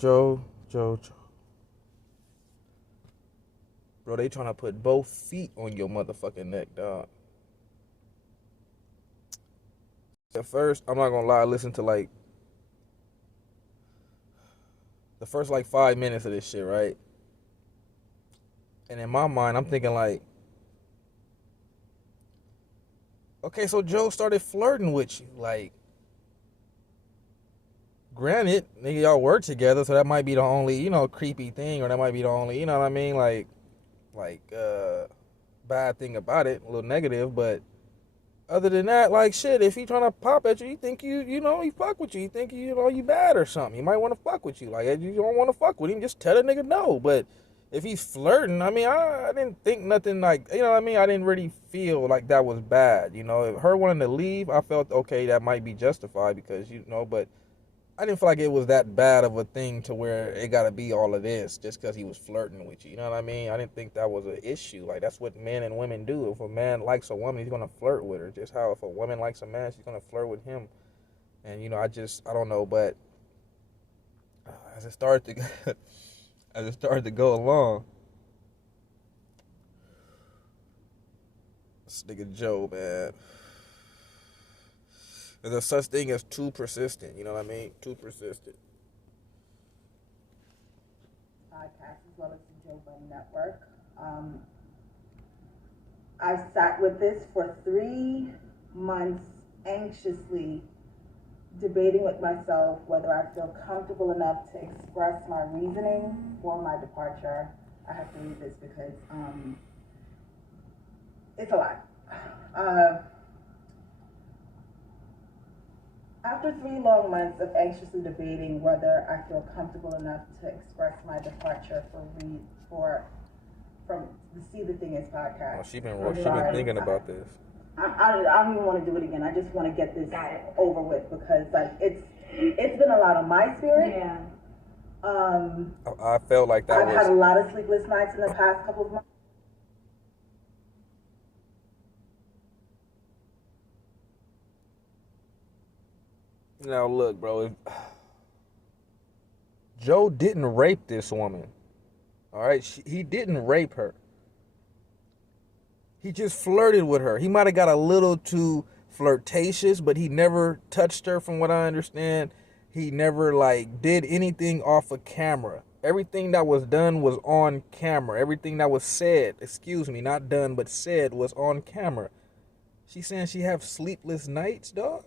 Joe. Bro, they trying to put both feet on your motherfucking neck, dog. At first, I'm not gonna lie, I listened to like the first like 5 minutes of this shit, right? And in my mind, I'm thinking like, okay, so Joe started flirting with you. Like, granted, nigga, y'all work together, so that might be the only, creepy thing, or that might be the only, you know what I mean? Bad thing about it, a little negative, but other than that, like, shit, if he trying to pop at you, he think he fuck with you. He think, you bad or something. He might want to fuck with you. Like, if you don't want to fuck with him, just tell the nigga no. But if he's flirting, I mean, I didn't think nothing like, you know what I mean? I didn't really feel like that was bad. If her wanting to leave, I felt, okay, that might be justified because, but I didn't feel like it was that bad of a thing to where it got to be all of this just because he was flirting with you. You know what I mean? I didn't think that was an issue. Like, that's what men and women do. If a man likes a woman, he's going to flirt with her. Just how if a woman likes a man, she's going to flirt with him. And, I don't know. But as it started to, as it started to go along, this nigga Joe, man. There's a such thing as too persistent. You know what I mean? Too persistent. Podcast as well as the Joe Budden Network. I've sat with this for 3 months anxiously debating with myself whether I feel comfortable enough to express my reasoning for my departure. I have to read this because it's a lot. After 3 long months of anxiously debating whether I feel comfortable enough to express my departure from the See the Thing Is podcast. Oh, she been thinking about this. I don't even want to do it again. I just want to get this over with because it's been a lot on my spirit. Yeah. I felt like that I've had a lot of sleepless nights in the past couple of months. Now look, bro. Joe didn't rape this woman. All right, he didn't rape her. He just flirted with her. He might have got a little too flirtatious, but he never touched her, from what I understand. He never did anything off of camera. Everything that was done was on camera. Everything that was said, not done, but said, was on camera. She saying she have sleepless nights, dog.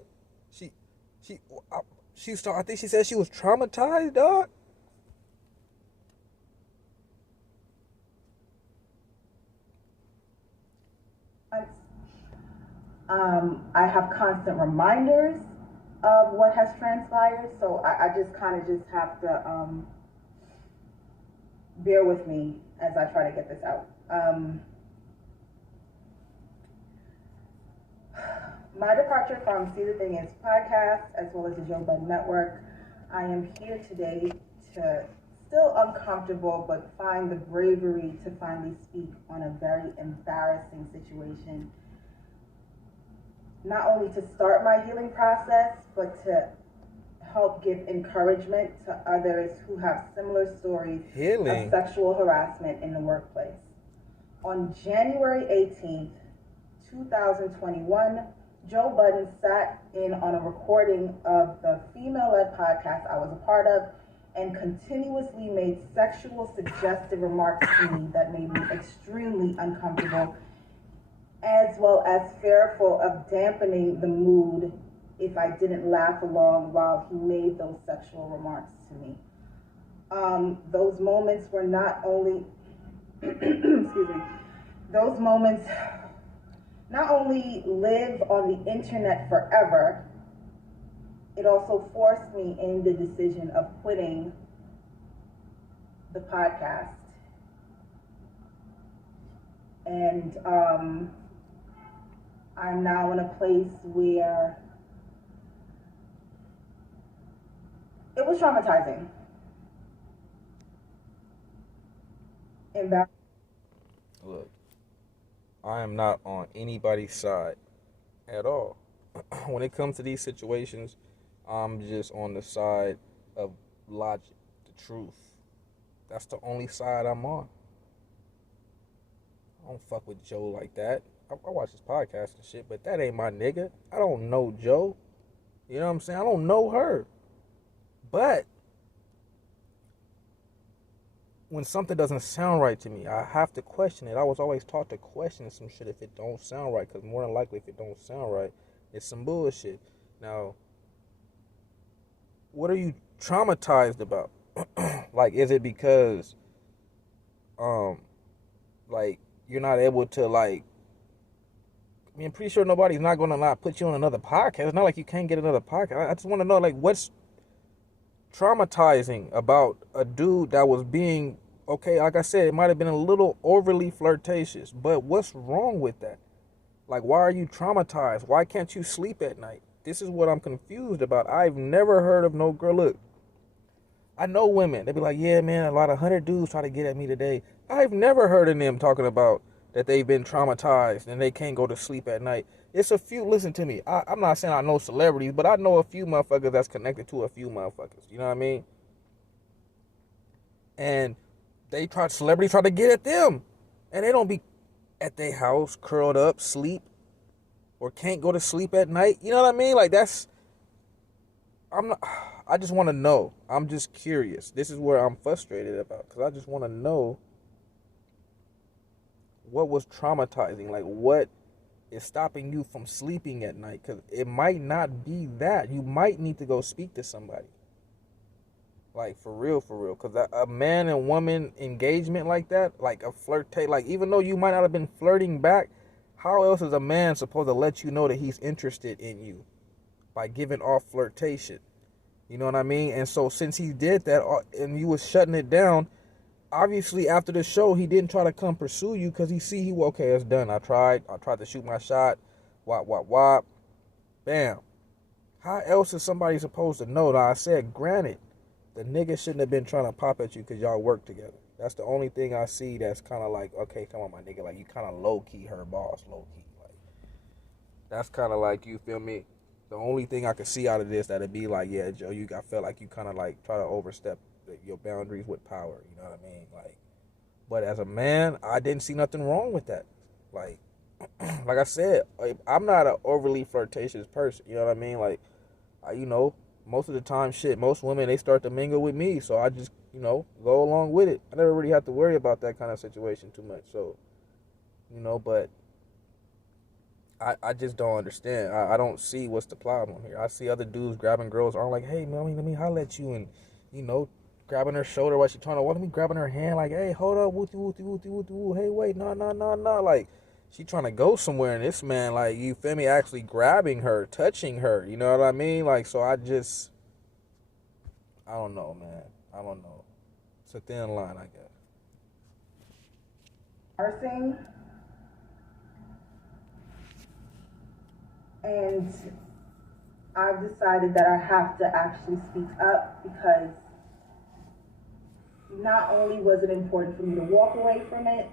I think she said she was traumatized, dog. I have constant reminders of what has transpired, so I just kind of just have to bear with me as I try to get this out. My departure from See the Thing Is podcast, as well as the Joe Budden Network, I am here today to, still uncomfortable, but find the bravery to finally speak on a very embarrassing situation. Not only to start my healing process, but to help give encouragement to others who have similar stories of sexual harassment in the workplace. On January 18th, 2021, Joe Budden sat in on a recording of the female-led podcast I was a part of and continuously made sexual suggestive remarks to me that made me extremely uncomfortable, as well as fearful of dampening the mood if I didn't laugh along while he made those sexual remarks to me. Those moments were not only, excuse me, those moments not only live on the internet forever, it also forced me in the decision of quitting the podcast. And I'm now in a place where it was traumatizing. Look, I am not on anybody's side at all. When it comes to these situations, I'm just on the side of logic. The the truth. That's the only side I'm on. I don't fuck with Joe like that. I watch his podcast and shit, but that ain't my nigga. I don't know Joe. You know what I'm saying? I don't know her. But when something doesn't sound right to me, I have to question it. I was always taught to question some shit if it don't sound right, because more than likely if it don't sound right, it's some bullshit. Now, what are you traumatized about? Like, is it because like you're not able to, like, I mean, I'm pretty sure nobody's not gonna not put you on another podcast. It's not like you can't get another podcast. I just want to know, like, what's traumatizing about a dude that was being, okay, like I said, it might have been a little overly flirtatious, but what's wrong with that? Like, why are you traumatized? Why can't you sleep at night? This is what I'm confused about. I've never heard of no girl. Look, I know women. They be like, yeah, man, a lot of 100 dudes try to get at me today. I've never heard of them talking about that they've been traumatized and they can't go to sleep at night. It's a few, listen to me. I'm not saying I know celebrities, but I know a few motherfuckers that's connected to a few motherfuckers. You know what I mean? And celebrities try to get at them. And they don't be at their house, curled up, sleep, or can't go to sleep at night. You know what I mean? Like, I just want to know. I'm just curious. This is where I'm frustrated about, because I just want to know what was traumatizing. Like, what is stopping you from sleeping at night? Because it might not be that. You might need to go speak to somebody. Like, for real. Because a man and woman engagement like that, like a like, even though you might not have been flirting back, how else is a man supposed to let you know that he's interested in you? By giving off flirtation. You know what I mean? And so since he did that and you was shutting it down, obviously after the show he didn't try to come pursue you, because okay, it's done. I tried to shoot my shot. Wop. Bam. How else is somebody supposed to know? Now, I said, granted, the nigga shouldn't have been trying to pop at you because y'all work together. That's the only thing I see that's kind of like, okay, come on, my nigga. Like, you kind of low-key her boss, low-key. Like, that's kind of like, you feel me? The only thing I could see out of this that'd be like, yeah, Joe, I felt like you kind of like try to overstep your boundaries with power. You know what I mean? Like, but as a man, I didn't see nothing wrong with that. Like, like I said, I'm not an overly flirtatious person. You know what I mean? Like, most of the time, most women, they start to mingle with me. So I just, go along with it. I never really have to worry about that kind of situation too much. So, but I just don't understand. I don't see what's the problem here. I see other dudes grabbing girls' arm like, hey, man, let me holler at you. And, grabbing her shoulder while she trying to walk. Let me grabbing her hand like, hey, hold up, woo. Hey, wait, no. Like, she trying to go somewhere, and this man, like, you feel me, actually grabbing her, touching her. You know what I mean? Like, so I don't know, man. I don't know. It's a thin line, I guess. Nursing, and I've decided that I have to actually speak up, because not only was it important for me to walk away from it,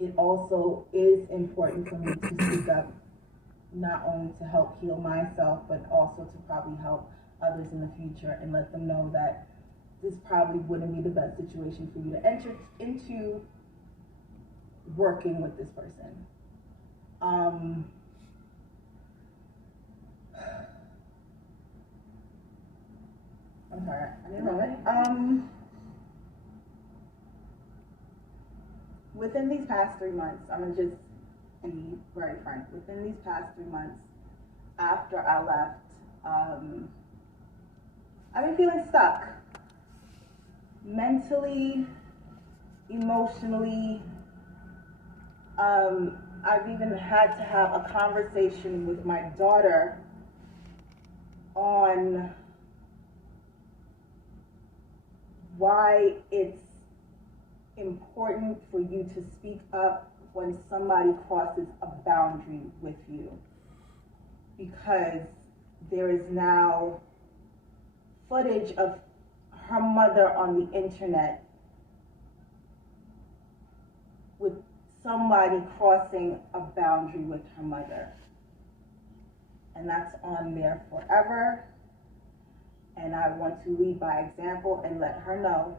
it also is important for me to speak up, not only to help heal myself, but also to probably help others in the future and let them know that this probably wouldn't be the best situation for you to enter into working with this person. I'm sorry, I need a moment. Within these past 3 months, I'm gonna just be very frank. Within these past 3 months, after I left, I've been feeling stuck. Mentally, emotionally. I've even had to have a conversation with my daughter on why it's important for you to speak up when somebody crosses a boundary with you, because there is now footage of her mother on the internet with somebody crossing a boundary with her mother, and that's on there forever. And I want to lead by example and let her know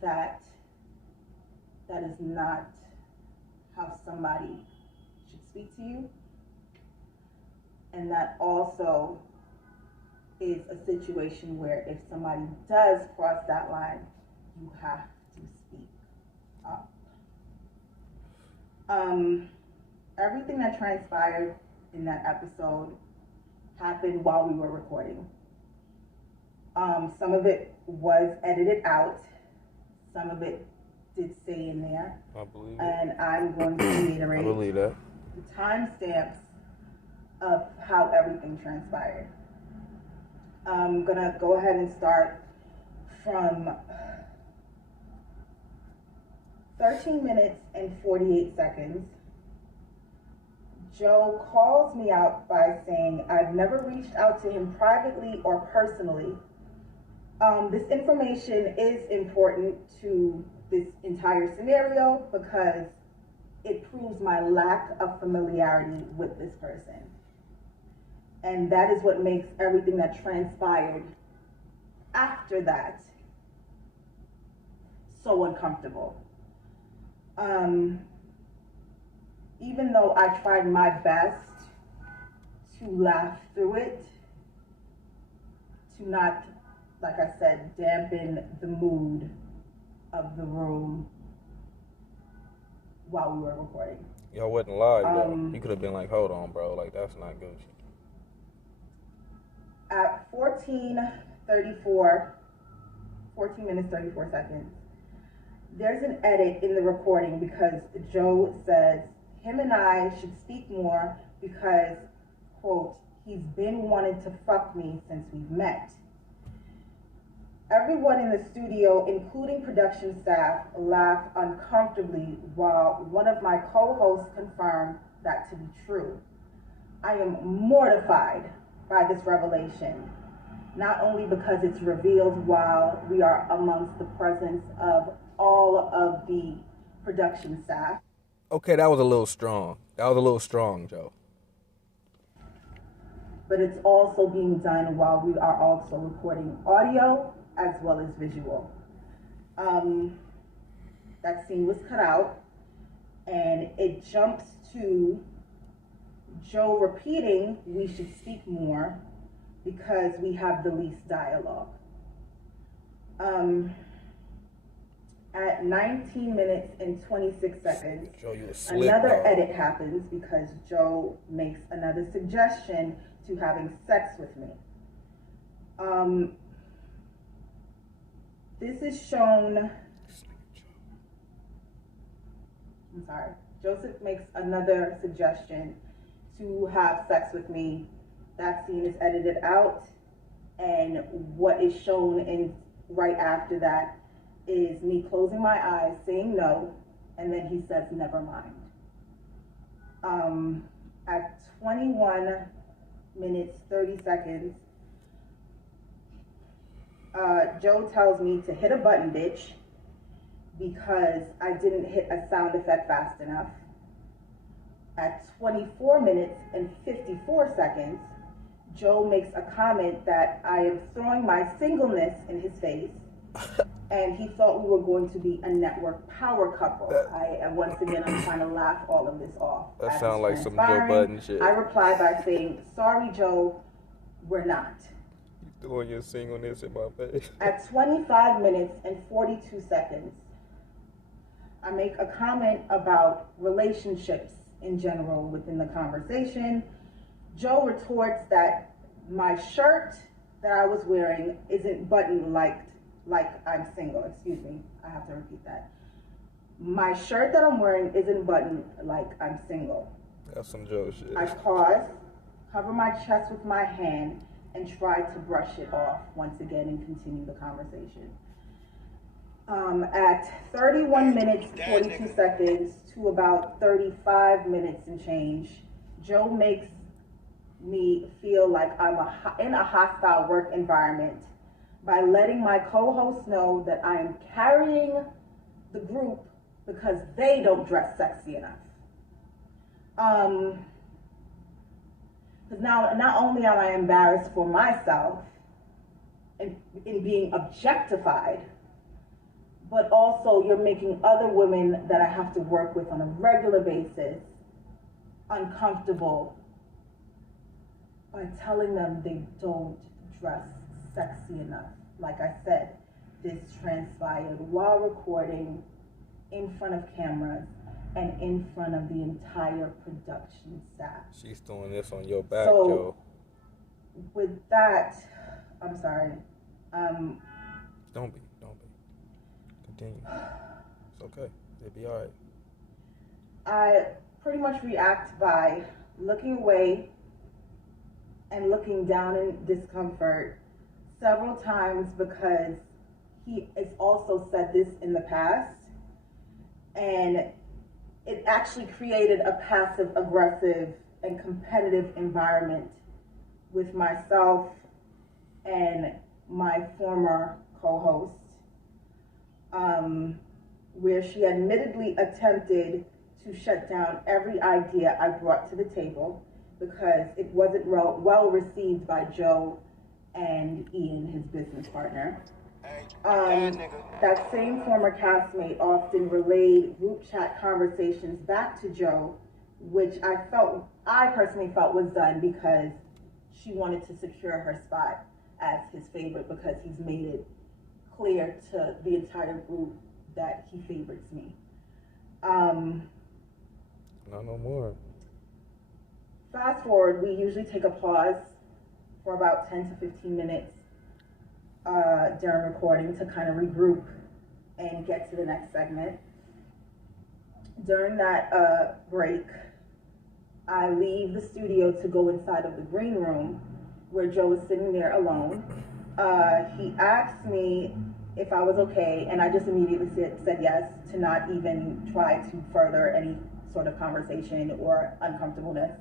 that that is not how somebody should speak to you. And that also is a situation where if somebody does cross that line, you have to speak up. Everything that transpired in that episode happened while we were recording. Some of it was edited out. Some of it did stay in there. I believe it. And I'm going to reiterate I believe that. the timestamps of how everything transpired. I'm going to go ahead and start from 13 minutes and 48 seconds. Joe calls me out by saying, I've never reached out to him privately or personally. This information is important to this entire scenario because it proves my lack of familiarity with this person. And that is what makes everything that transpired after that so uncomfortable. Even though I tried my best to laugh through it, to not, like I said, dampen the mood of the room while we were recording. Y'all wasn't live though. You could have been like, hold on, bro. Like, that's not Gucci. At 14 minutes, 34 seconds, there's an edit in the recording because Joe says him and I should speak more because, quote, he's been wanting to fuck me since we've met. Everyone in the studio, including production staff, laughed uncomfortably while one of my co-hosts confirmed that to be true. I am mortified by this revelation, not only because it's revealed while we are amongst the presence of all of the production staff. Okay, that was a little strong. That was a little strong, Joe. But it's also being done while we are also recording audio as well as visual. That scene was cut out, and it jumps to Joe repeating we should speak more because we have the least dialogue. At 19 minutes and 26 seconds, Joe, you a slick another dog. edit happens because Joe makes another suggestion to having sex with me. This is shown. I'm sorry. Joseph makes another suggestion to have sex with me. That scene is edited out, and what is shown in right after that is me closing my eyes, saying no, and then he says never mind. At 21 minutes 30 seconds, Joe tells me to hit a button, bitch, because I didn't hit a sound effect fast enough. At 24 minutes and 54 seconds, Joe makes a comment that I am throwing my singleness in his face, and he thought we were going to be a network power couple. Once again, I'm trying to laugh all of this off. That sounds like some Joe Budden shit. I replied by saying, sorry, Joe, we're not. You throwing your singleness in my face. At 25 minutes and 42 seconds, I make a comment about relationships in general within the conversation. Joe retorts that my shirt that I was wearing isn't buttoned like I'm single. Excuse me, I have to repeat that. My shirt that I'm wearing isn't buttoned like I'm single. That's some Joe shit. I pause, cover my chest with my hand, and try to brush it off once again and continue the conversation. At 31 minutes, 42 seconds to about 35 minutes and change, Joe makes me feel like I'm in a hostile work environment by letting my co-host know that I am carrying the group because they don't dress sexy enough. Because now, not only am I embarrassed for myself, in being objectified, but also you're making other women that I have to work with on a regular basis uncomfortable by telling them they don't dress sexy enough. Like I said, this transpired while recording, in front of cameras, and in front of the entire production staff. She's throwing this on your back, Joe. With that, I'm sorry. Don't be. Continue. It's okay. It'll be all right. I pretty much react by looking away and looking down in discomfort several times, because he has also said this in the past, and it actually created a passive aggressive and competitive environment with myself and my former co-host, where she admittedly attempted to shut down every idea I brought to the table because it wasn't well received by Joe and Ian, his business partner. That same former castmate often relayed group chat conversations back to Joe, which I personally felt was done because she wanted to secure her spot as his favorite, because he's made it clear to the entire group that he favorites me. Not no more. Fast forward, we usually take a pause for about 10 to 15 minutes during recording to kind of regroup and get to the next segment. During that break, I leave the studio to go inside of the green room where Joe was sitting there alone. He asked me if I was okay, and I just immediately said yes, to not even try to further any sort of conversation or uncomfortableness.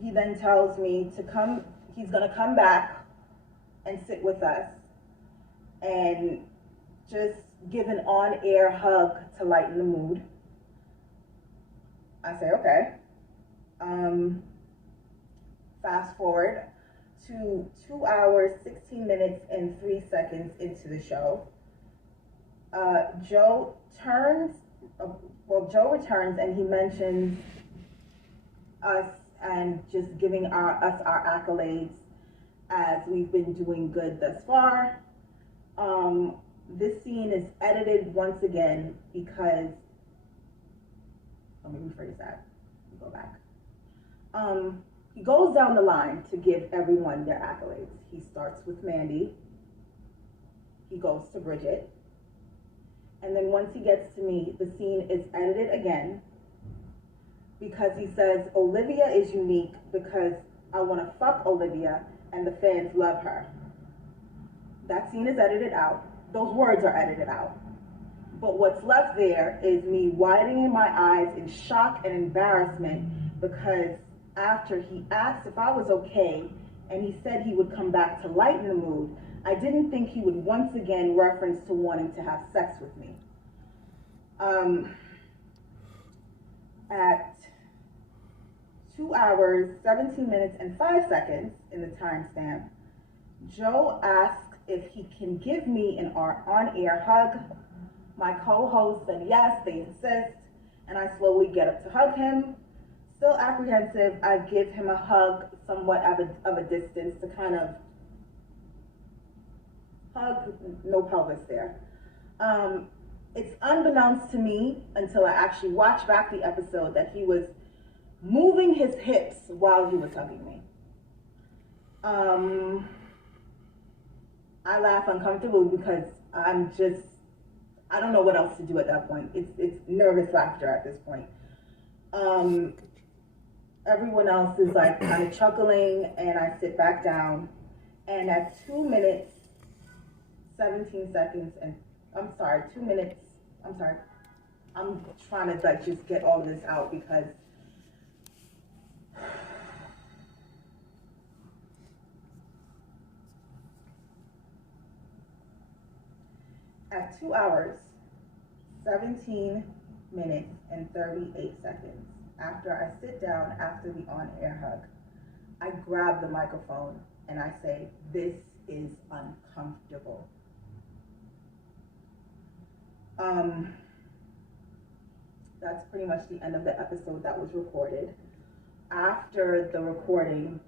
He then tells me he's gonna come back and sit with us and just give an on-air hug to lighten the mood. I say, okay. Fast forward to 2 hours, 16 minutes, and 3 seconds into the show. Joe returns and he mentions us and just giving us our accolades as we've been doing good thus far. This scene is edited once again because, let me rephrase that, go back. He goes down the line to give everyone their accolades. He starts with Mandy, he goes to Bridget, and then once he gets to me, the scene is edited again because he says Olivia is unique because I want to fuck Olivia and the fans love her. That scene is edited out. Those words are edited out. But what's left there is me widening my eyes in shock and embarrassment, because after he asked if I was okay and he said he would come back to lighten the mood, I didn't think he would once again reference to wanting to have sex with me. At 2 hours, 17 minutes, and 5 seconds in the timestamp, Joe asks if he can give me an on-air hug. My co-host said yes, they insist, and I slowly get up to hug him. Still apprehensive, I give him a hug somewhat of a distance to kind of hug, no pelvis there. It's unbeknownst to me until I actually watch back the episode that he was moving his hips while he was hugging me. I laugh uncomfortably because I don't know what else to do at that point. It's nervous laughter at this point. Everyone else is like kind of chuckling, and I sit back down, and at 2 minutes, 17 seconds, and I'm trying to like just get all this out because at 2 hours, 17 minutes, and 38 seconds, after I sit down after the on-air hug, I grab the microphone and I say, this is uncomfortable. That's pretty much the end of the episode that was recorded. After the recording,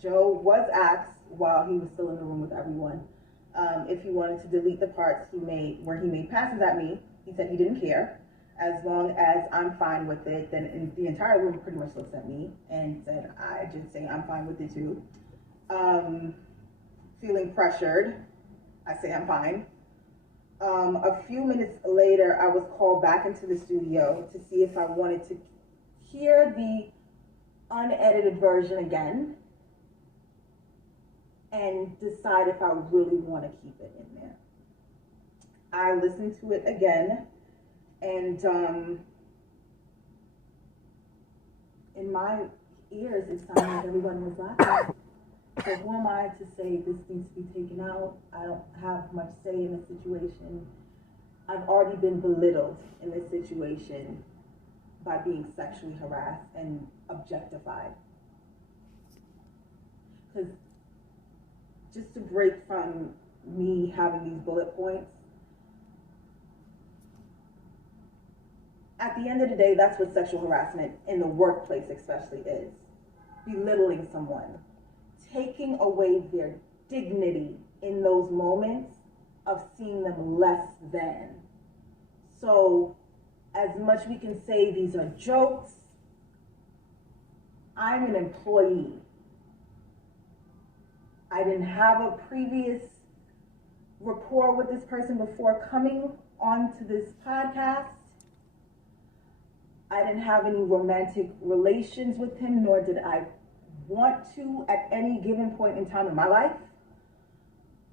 Joe was asked while he was still in the room with everyone if he wanted to delete the parts he made where he made passes at me. He said he didn't care. As long as I'm fine with it, then the entire room pretty much looked at me and said, I just say I'm fine with it too. Feeling pressured, I say I'm fine. A few minutes later, I was called back into the studio to see if I wanted to hear the unedited version again and decide if I really want to keep it in there. I listened to it again, and in my ears, it sounded like everyone was laughing. So who am I to say this needs to be taken out? I don't have much say in the situation. I've already been belittled in this situation by being sexually harassed and objectified. Because just to break from me having these bullet points, at the end of the day, that's what sexual harassment in the workplace especially is. Belittling someone, taking away their dignity in those moments of seeing them less than. So, as much we can say these are jokes, I'm an employee. I didn't have a previous rapport with this person before coming onto this podcast. I didn't have any romantic relations with him, nor did I want to at any given point in time in my life.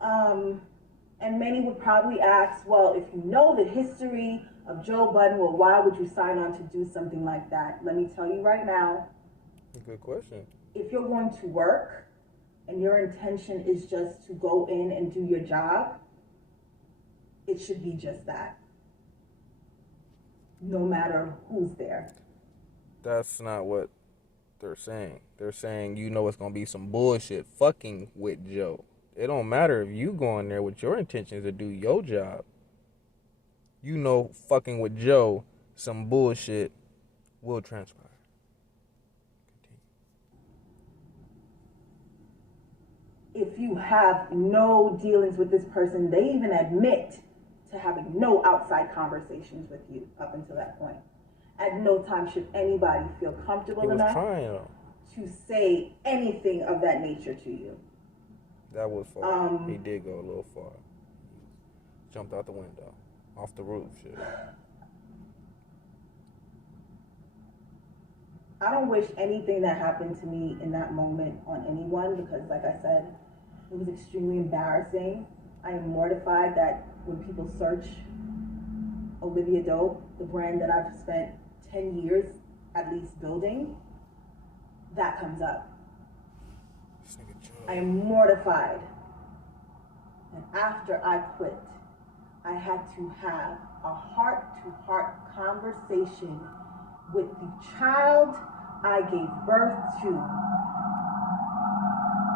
And many would probably ask, well, if you know the history of Joe Budden, well, why would you sign on to do something like that? Let me tell you right now. Good question. If you're going to work and your intention is just to go in and do your job, it should be just that. No matter who's there. That's not what they're saying. They're saying, you know, it's going to be some bullshit fucking with Joe. It don't matter if you go in there with your intentions to do your job. You know, fucking with Joe, some bullshit will transpire. If you have no dealings with this person, they even admit to having no outside conversations with you up until that point. At no time should anybody feel comfortable enough to say anything of that nature to you. That was far. He did go a little far. Jumped out the window, off the roof, shit. I don't wish anything that happened to me in that moment on anyone because, like I said, it was extremely embarrassing. I am mortified that when people search Olivia Dope, the brand that I've spent 10 years at least building, that comes up. I am mortified. And after I quit, I had to have a heart-to-heart conversation with the child I gave birth to.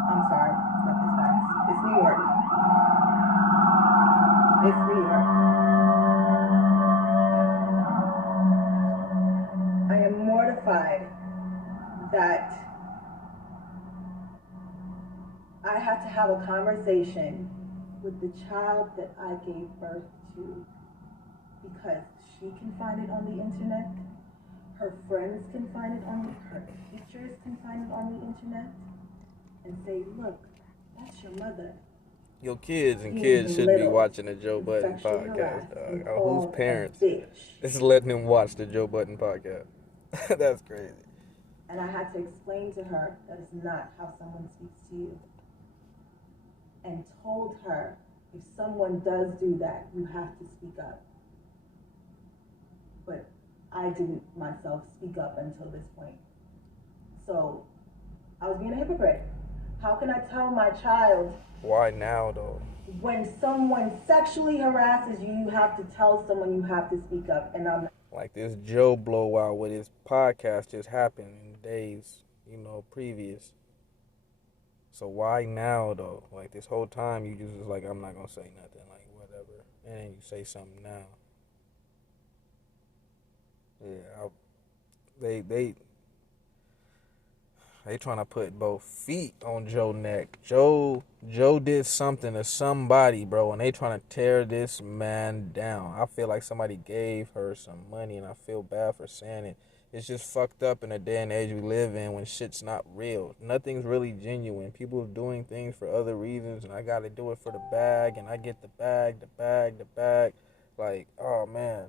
I'm sorry, it's not this fast. It's New York. It's New York. I am mortified that I had to have a conversation with the child that I gave birth to because she can find it on the internet, her friends can find it on her teachers can find it on the internet, and say, look, that's your mother. Your kids and kids should be watching the Joe Budden podcast, dog. Whose parents is letting them watch the Joe Budden podcast? That's crazy. And I had to explain to her that it's not how someone speaks to you. And told her, if someone does do that, you have to speak up. But I didn't myself speak up until this point. So I was being a hypocrite. How can I tell my child? Why now, though? When someone sexually harasses you, you have to tell someone you have to speak up. And I'm like this Joe blowout with his podcast just happened in days, previous. So why now though? Like this whole time you just was like, I'm not gonna say nothing, like whatever, and then you say something now. Yeah, they trying to put both feet on Joe neck. Joe did something to somebody, bro, and they trying to tear this man down. I feel like somebody gave her some money, and I feel bad for saying it. It's just fucked up in the day and age we live in when shit's not real. Nothing's really genuine. People are doing things for other reasons, and I gotta do it for the bag, and I get the bag, the bag, the bag. Like, oh man.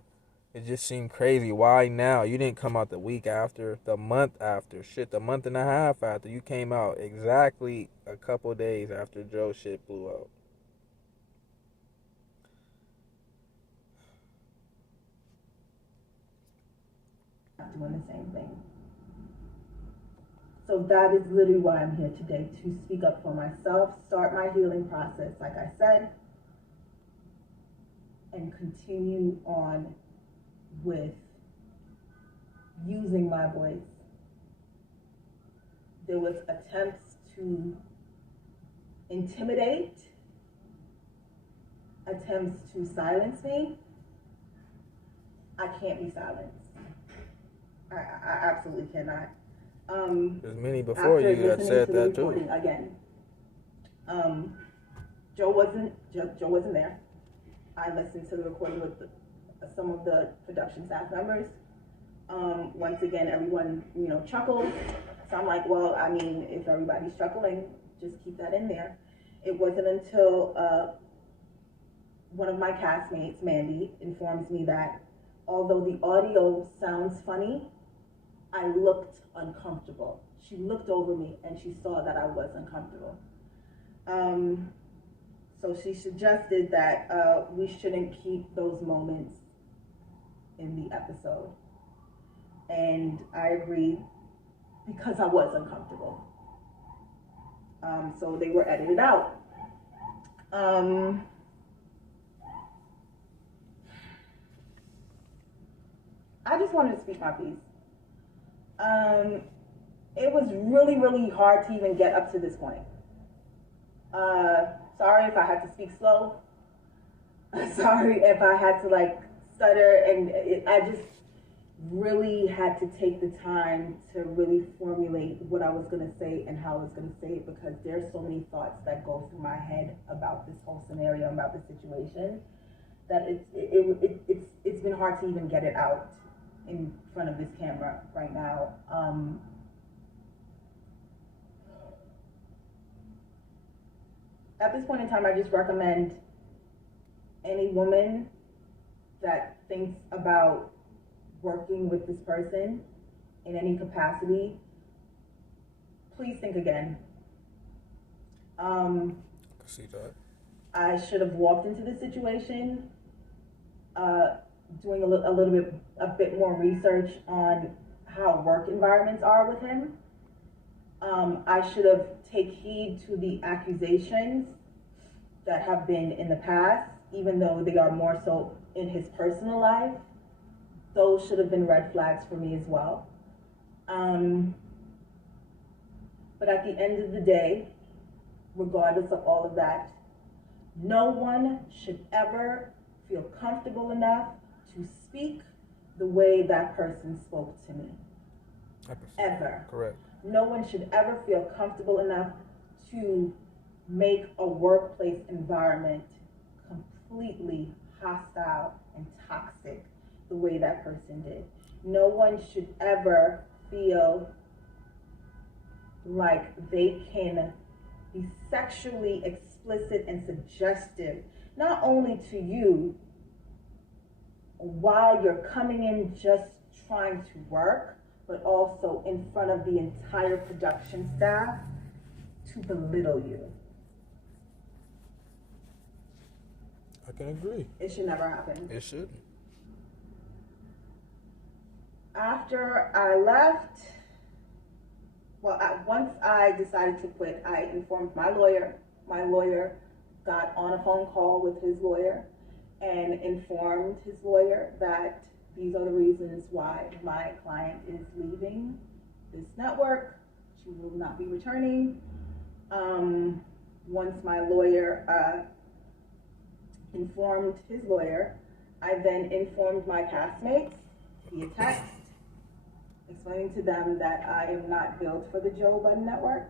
It just seemed crazy. Why now? You didn't come out the week after, the month after, shit, the month and a half after. You came out exactly a couple days after Joe's shit blew out. Doing the same thing. So that is literally why I'm here today, to speak up for myself, start my healing process, like I said, and continue on with using my voice. There was attempts to intimidate, attempts to silence me. I can't be silenced. I absolutely cannot. There's many before you that said that too. Again, Joe wasn't there. I listened to the recording with some of the production staff members. Once again, everyone, chuckled. So I'm like, well, I mean, if everybody's chuckling, just keep that in there. It wasn't until one of my castmates, Mandy, informs me that although the audio sounds funny, I looked uncomfortable. She looked over me and she saw that I was uncomfortable. So she suggested that we shouldn't keep those moments in the episode. And I agreed because I was uncomfortable. So they were edited out. I just wanted to speak my piece. It was really, really hard to even get up to this point. Sorry if I had to speak slow. Sorry if I had to stutter, and I just really had to take the time to really formulate what I was going to say and how I was going to say it, because there's so many thoughts that go through my head about this whole scenario, about the situation, that it's been hard to even get it out in front of this camera right now. At this point in time, I just recommend any woman that thinks about working with this person in any capacity, please think again. I see that. I should have walked into this situation doing a bit more research on how work environments are with him. I should have taken heed to the accusations that have been in the past, even though they are more so in his personal life. Those should have been red flags for me as well. But at the end of the day, regardless of all of that, no one should ever feel comfortable enough to speak the way that person spoke to me. Ever. Correct. No one should ever feel comfortable enough to make a workplace environment completely hostile and toxic the way that person did. No one should ever feel like they can be sexually explicit and suggestive, not only to you while you're coming in just trying to work, but also in front of the entire production staff to belittle you. I can agree. It should never happen. It shouldn't. After I left, once I decided to quit, I informed my lawyer. My lawyer got on a phone call with his lawyer and informed his lawyer that these are the reasons why my client is leaving this network. She will not be returning. Once my lawyer informed his lawyer, I then informed my castmates via text, explaining to them that I am not built for the Joe Budden Network.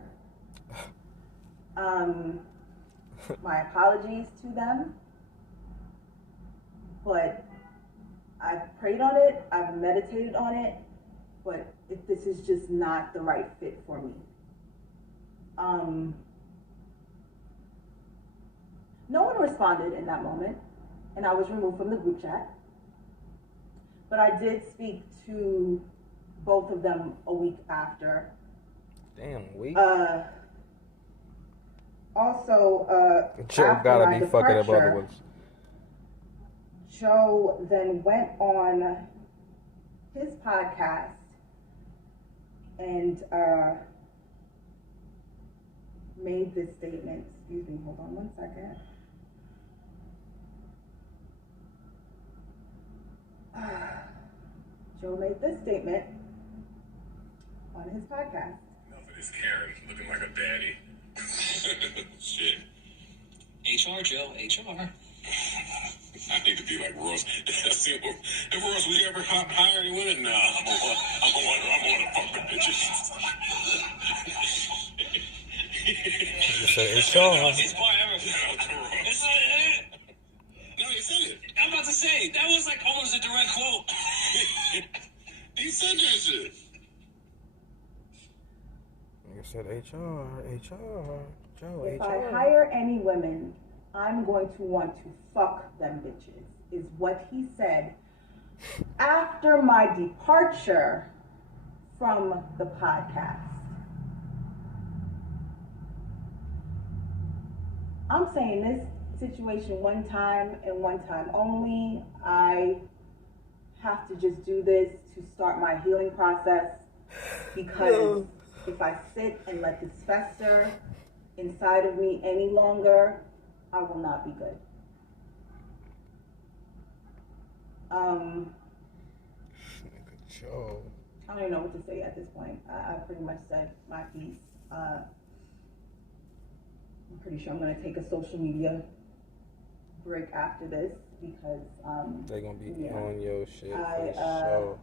My apologies to them, but I've prayed on it, I've meditated on it, but this is just not the right fit for me. No one responded in that moment, and I was removed from the group chat. But I did speak to both of them a week after. Damn, week? Also, Joe after gotta my be fucking up other departure, ones. Joe then went on his podcast and made this statement. Excuse me, hold on one second. Joe made this statement on his podcast. Enough of this Karen looking like a daddy. Shit. HR, Joe, HR. I need to be like Ross. If Ross, would you ever hire any women? Nah, I'm on to fuck the bitches. You said HR. This part ever. This is it. No, he said it. I'm about to say, that was like almost a direct quote. He said that shit. You said HR, Joe, If HR. I hire any women, I'm going to want to fuck them bitches, is what he said after my departure from the podcast. I'm saying this situation one time and one time only. I have to just do this to start my healing process, because if I sit and let this fester inside of me any longer, I will not be good. Joe. I don't even know what to say at this point. I pretty much said my piece. I'm pretty sure I'm going to take a social media break after this, because They gonna be on your shit for I, sure.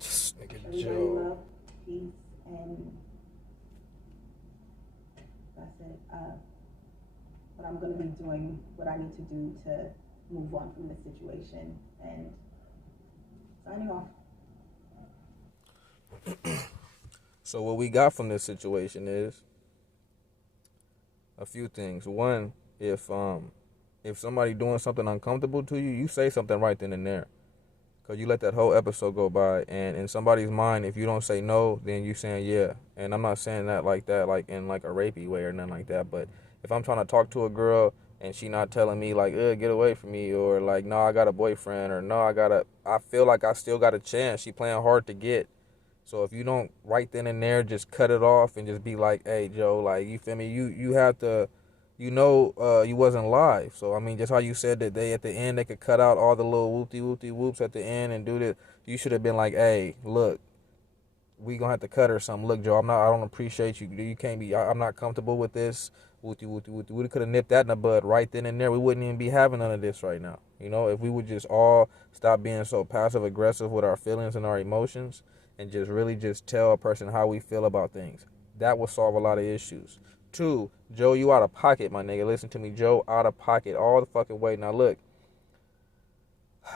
Just nigga everybody Joe. love, peace, and that's it. But I'm going to be doing what I need to do to move on from this situation, and signing off. So what we got from this situation is a few things. One, if somebody doing something uncomfortable to you, you say something right then and there. Because you let that whole episode go by, and in somebody's mind, if you don't say no, then you saying yeah. And I'm not saying that, like in like a rapey way or nothing like that, but if I'm trying to talk to a girl and she not telling me like, get away from me, or like, no, I got a boyfriend, or no, I feel like I still got a chance. She playing hard to get. So if you don't right then and there just cut it off and just be like, hey, Joe, like, you feel me? You have to, you wasn't live. So, I mean, just how you said that at the end, they could cut out all the little whoopty-whoops at the end and do this. You should have been like, hey, look, we gonna have to cut or something. Look, Joe, I don't appreciate you. You can't be, I'm not comfortable with this. We could have nipped that in the bud right then and there. We wouldn't even be having none of this right now. You know, if we would just all stop being so passive aggressive with our feelings and our emotions and just really just tell a person how we feel about things, that will solve a lot of issues. 2, Joe, you out of pocket, my nigga. Listen to me, Joe, out of pocket all the fucking way. Now look,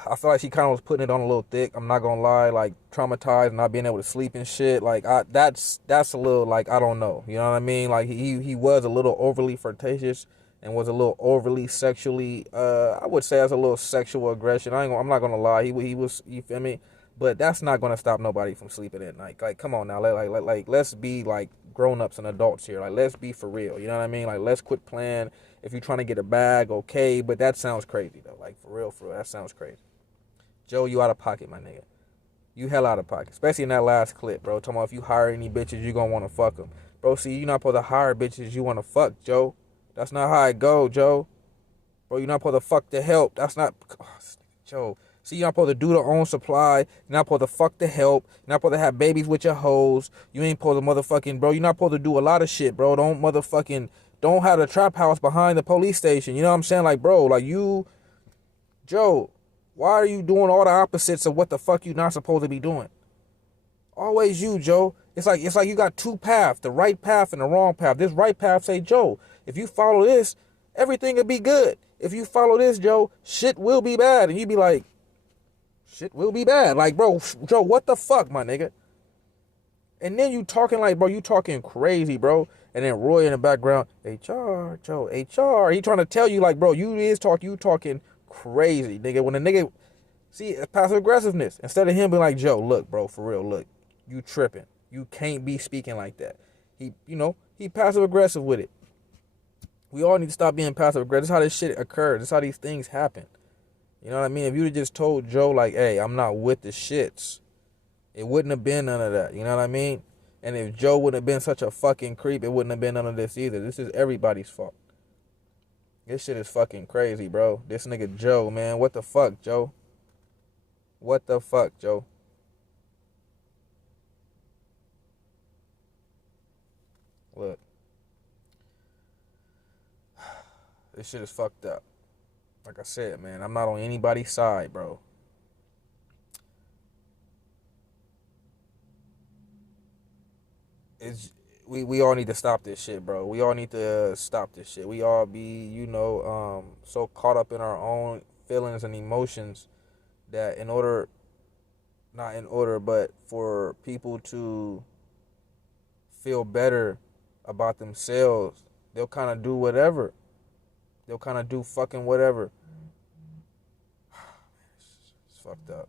I feel like she kind of was putting it on a little thick. I'm not gonna lie, like traumatized, not being able to sleep and shit. Like that's a little, like, I don't know. You know what I mean? Like he was a little overly flirtatious and was a little overly sexually. I would say as a little sexual aggression. I'm not gonna lie. He was. You feel me? But that's not gonna stop nobody from sleeping at night. Like, come on now, let's be like grown-ups and adults here. Like, let's be for real. You know what I mean? Like, let's quit playing. If you're trying to get a bag, okay, but that sounds crazy though. Like, for real, that sounds crazy. Joe, you out of pocket, my nigga. You hell out of pocket, especially in that last clip, bro. Talking about if you hire any bitches, you gonna want to fuck them, bro. See, you're not supposed to hire bitches you want to fuck, Joe. That's not how it go, Joe. Bro, you're not supposed to fuck to help. That's not, Joe. See, you're not supposed to do the own supply. You're not supposed to fuck the help. You're not supposed to have babies with your hoes. You ain't supposed to motherfucking, bro. You're not supposed to do a lot of shit, bro. Don't have the trap house behind the police station. You know what I'm saying? Like, bro, like you, Joe, why are you doing all the opposites of what the fuck you not supposed to be doing? Always you, Joe. It's like you got two paths, the right path and the wrong path. This right path say, Joe, if you follow this, everything will be good. If you follow this, Joe, shit will be bad. And you be like, shit will be bad. Like, bro, Joe, what the fuck, my nigga? And then you talking like, bro, you talking crazy, bro. And then Roy in the background, HR, Joe, HR. He trying to tell you like, bro, you talking crazy, nigga. When the nigga, see, passive aggressiveness. Instead of him being like, Joe, look, bro, for real, look, you tripping. You can't be speaking like that. He passive aggressive with it. We all need to stop being passive aggressive. This is how this shit occurs. This is how these things happen. You know what I mean? If you'd have just told Joe, like, hey, I'm not with the shits, it wouldn't have been none of that. You know what I mean? And if Joe wouldn't have been such a fucking creep, it wouldn't have been none of this either. This is everybody's fault. This shit is fucking crazy, bro. This nigga Joe, man. What the fuck, Joe? What the fuck, Joe? Look. This shit is fucked up. Like I said, man, I'm not on anybody's side, bro. We all need to stop this shit, bro. We all need to stop this shit. We all be, so caught up in our own feelings and emotions that not in order, but for people to feel better about themselves, they'll kind of do whatever. They'll kind of do fucking whatever. It's fucked up.